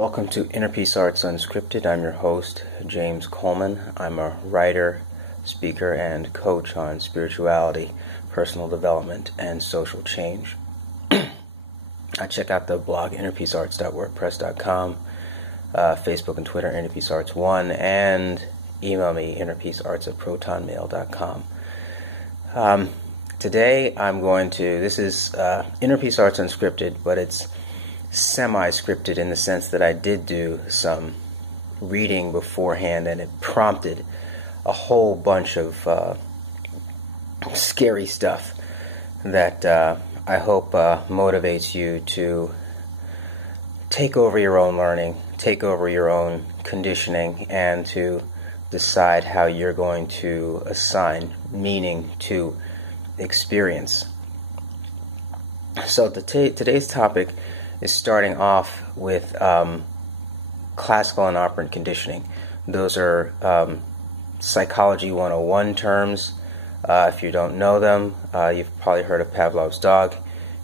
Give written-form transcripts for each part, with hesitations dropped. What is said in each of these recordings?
Welcome to Inner Peace Arts Unscripted. I'm your host, James Coleman. I'm a writer, speaker, and coach on spirituality, personal development, and social change. I check out the blog innerpeacearts.wordpress.com, Facebook and Twitter, InnerPeaceArts1, and email me, innerpeacearts@protonmail.com. Today this is Inner Peace Arts Unscripted, but it's semi-scripted in the sense that I did do some reading beforehand, and it prompted a whole bunch of scary stuff that I hope motivates you to take over your own learning, take over your own conditioning, and to decide how you're going to assign meaning to experience. So today's topic is starting off with classical and operant conditioning. Those are Psychology 101 terms. If you don't know them, you've probably heard of Pavlov's dog.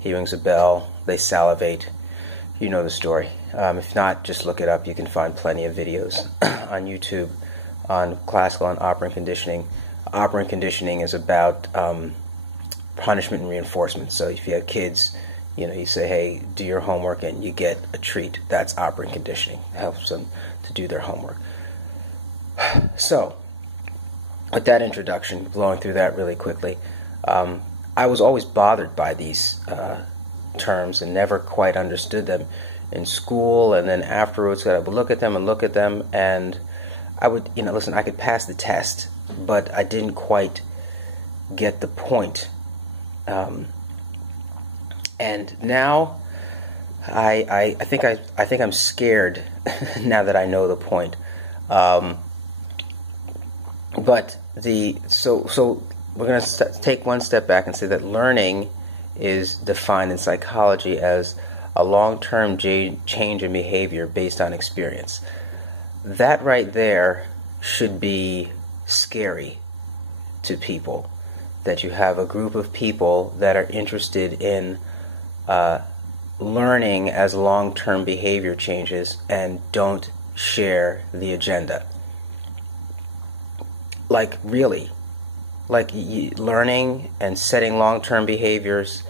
He rings a bell, they salivate. You know the story. If not, just look it up. You can find plenty of videos on YouTube on classical and operant conditioning. Operant conditioning is about punishment and reinforcement. So if you have kids, you say, hey, do your homework and you get a treat. That's operant conditioning. It helps them to do their homework. So, with that introduction, blowing through that really quickly, I was always bothered by these terms and never quite understood them in school, and then afterwards I would look at them, and I would, listen, I could pass the test, but I didn't quite get the point. And now I think I'm scared now that I know the point. But so we're going to take one step back and say that learning is defined in psychology as a long-term change in behavior based on experience. That right there should be scary to people, that you have a group of people that are interested in learning as long-term behavior changes and don't share the agenda. Like, really. Like, learning and setting long-term behaviors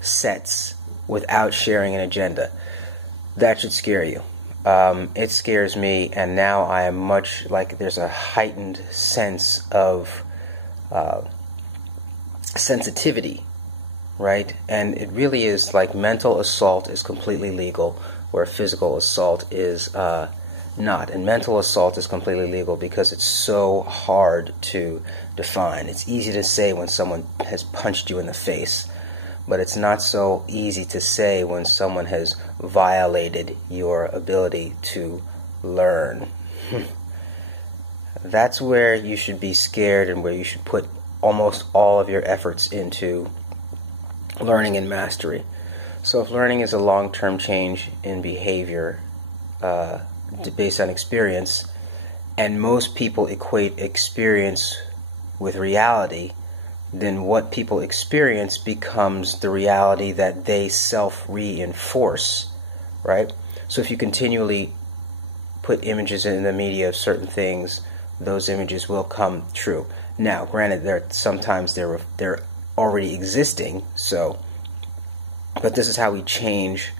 sets without sharing an agenda. That should scare you. It scares me, and now I am there's a heightened sense of sensitivity, right? And it really is like mental assault is completely legal, where physical assault is not. And mental assault is completely legal because it's so hard to define. It's easy to say when someone has punched you in the face, but it's not so easy to say when someone has violated your ability to learn. That's where you should be scared and where you should put almost all of your efforts into learning and mastery. So if learning is a long-term change in behavior based on experience, and most people equate experience with reality, then what people experience becomes the reality that they self-reinforce, right? So if you continually put images in the media of certain things, those images will come true. Now, granted, sometimes they're already existing, but this is how we change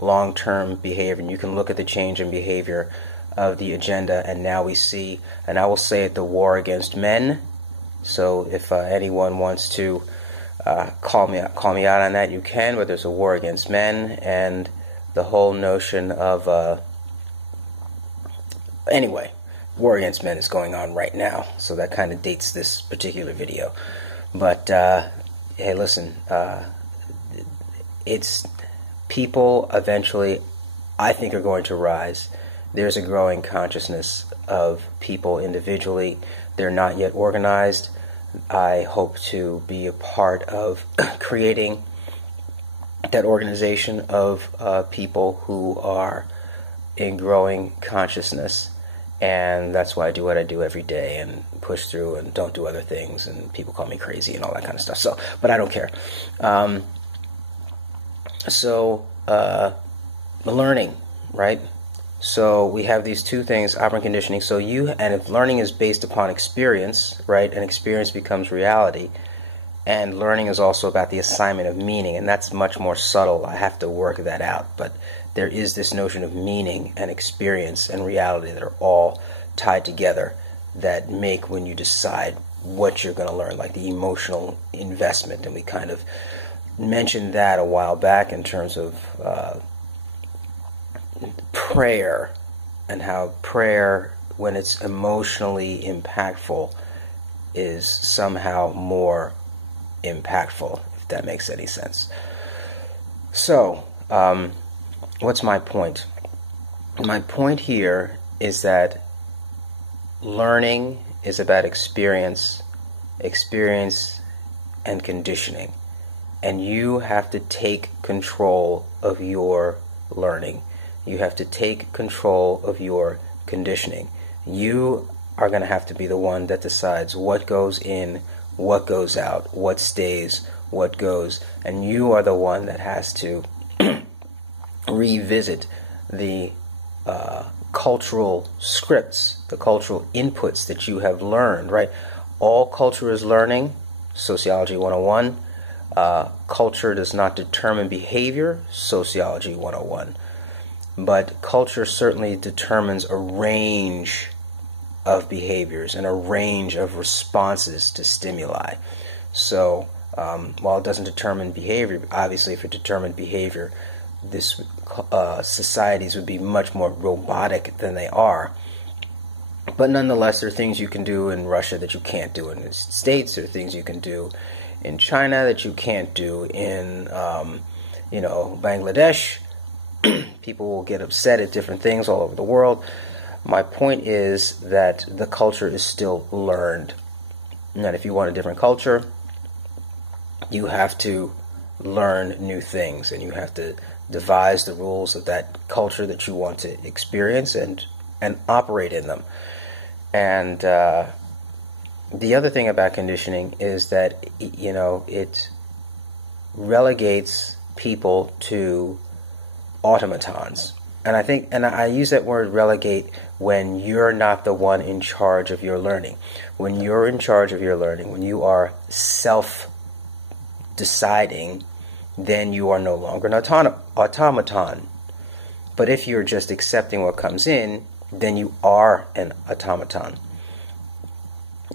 long-term behavior. And you can look at the change in behavior of the agenda, and now we see, and I will say it, the war against men. So if anyone wants to call me out on that, you can, but there's a war against men, and the whole notion of anyway, war against men is going on right now, so that kind of dates this particular video. But hey, listen, it's people eventually, I think, are going to rise. There's a growing consciousness of people individually. They're not yet organized. I hope to be a part of creating that organization of people who are in growing consciousness. And that's why I do what I do every day and push through and don't do other things, and people call me crazy and all that kind of stuff. So, but I don't care. The learning, right? So we have these two things, operant conditioning. So and if learning is based upon experience, right, and experience becomes reality, and learning is also about the assignment of meaning, and that's much more subtle. I have to work that out, but there is this notion of meaning and experience and reality that are all tied together that make when you decide what you're going to learn, like the emotional investment. And we kind of mentioned that a while back in terms of prayer, and how prayer, when it's emotionally impactful, is somehow more impactful, if that makes any sense. So, what's my point? My point here is that learning is about experience and conditioning. And you have to take control of your learning. You have to take control of your conditioning. You are going to have to be the one that decides what goes in, what goes out, what stays, what goes. And you are the one that has to revisit the cultural scripts, the cultural inputs that you have learned, right? All culture is learning, Sociology 101. Culture does not determine behavior, Sociology 101. But culture certainly determines a range of behaviors and a range of responses to stimuli. So while it doesn't determine behavior, obviously if it determined behavior, this societies would be much more robotic than they are. But nonetheless, there are things you can do in Russia that you can't do in the States. There are things you can do in China that you can't do in Bangladesh. People will get upset at different things all over the world. My point is that the culture is still learned. And that if you want a different culture, you have to learn new things, and you have to devise the rules of that culture that you want to experience and operate in them. And the other thing about conditioning is that, it relegates people to automatons. And I use that word relegate when you're not the one in charge of your learning. When you're in charge of your learning, when you are self-deciding, then you are no longer an automaton. But if you're just accepting what comes in, then you are an automaton.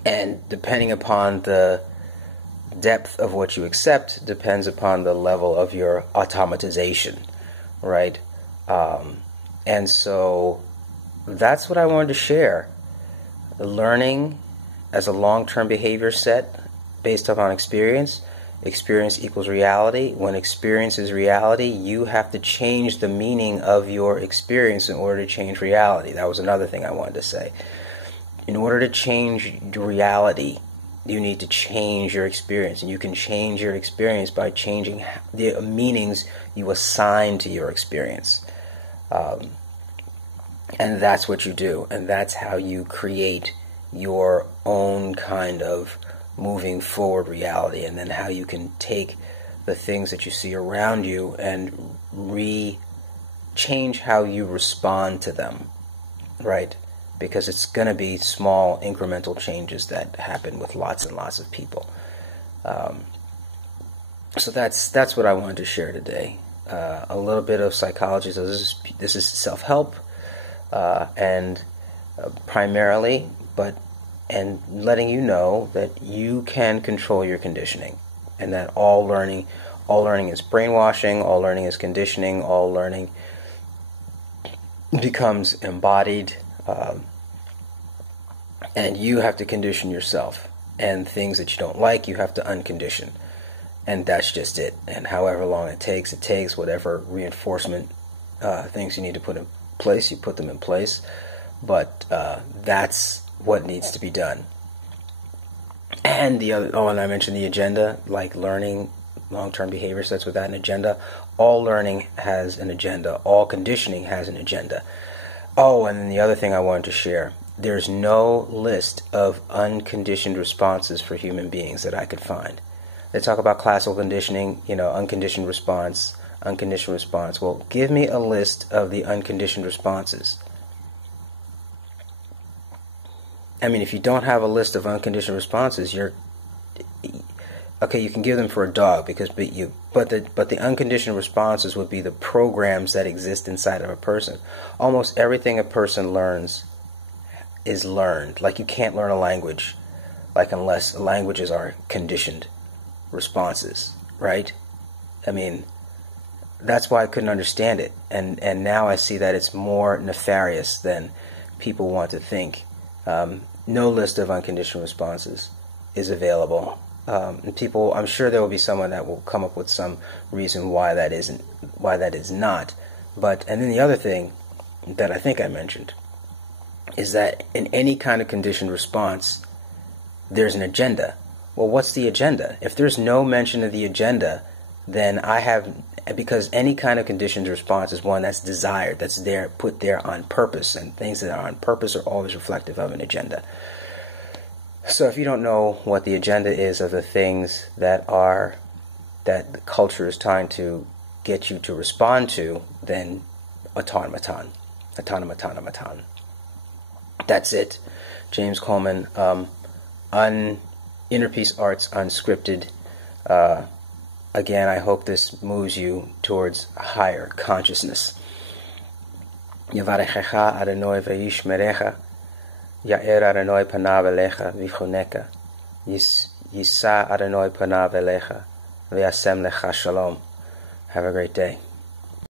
And depending upon the depth of what you accept depends upon the level of your automatization, right? And so that's what I wanted to share. Learning as a long-term behavior set based upon experience. Experience equals reality. When experience is reality, you have to change the meaning of your experience in order to change reality. That was another thing I wanted to say. In order to change reality, you need to change your experience. And you can change your experience by changing the meanings you assign to your experience. And that's what you do. And that's how you create your own kind of moving forward reality, and then how you can take the things that you see around you and change how you respond to them, right? Because it's going to be small incremental changes that happen with lots and lots of people. So that's what I wanted to share today. A little bit of psychology. So this is self-help, and primarily, and letting you know that you can control your conditioning, and that all learning is brainwashing, all learning is conditioning, all learning becomes embodied, and you have to condition yourself, and things that you don't like, you have to uncondition, and that's just it. And however long it takes, whatever reinforcement things you need to put in place, you put them in place, but that's what needs to be done. And and I mentioned the agenda, like learning, long-term behavior sets without an agenda. All learning has an agenda. All conditioning has an agenda. Oh, and then the other thing I wanted to share, there's no list of unconditioned responses for human beings that I could find. They talk about classical conditioning, unconditioned response, unconditional response. Well, give me a list of the unconditioned responses. I mean, if you don't have a list of unconditional responses, okay, you can give them for a dog but the unconditional responses would be the programs that exist inside of a person. Almost everything a person learns is learned. Like, you can't learn a language unless languages are conditioned responses, right? I mean, that's why I couldn't understand it, and now I see that it's more nefarious than people want to think. No list of unconditional responses is available. And people, I'm sure there will be someone that will come up with some reason why that is not. And then the other thing that I think I mentioned is that in any kind of conditioned response, there's an agenda. Well, what's the agenda? If there's no mention of the agenda, then because any kind of conditioned response is one that's desired, that's there, put there on purpose, and things that are on purpose are always reflective of an agenda. So if you don't know what the agenda is of the things that the culture is trying to get you to respond to, then automaton. That's it. James Coleman, Inner Peace Arts Unscripted. Again, I hope this moves you towards higher consciousness. Yavarechecha Adonai v'yishmerecha, Ya'er Adonai panav elecha v'choneka, Yisa Adonai panav elecha v'yasem lecha shalom. Have a great day.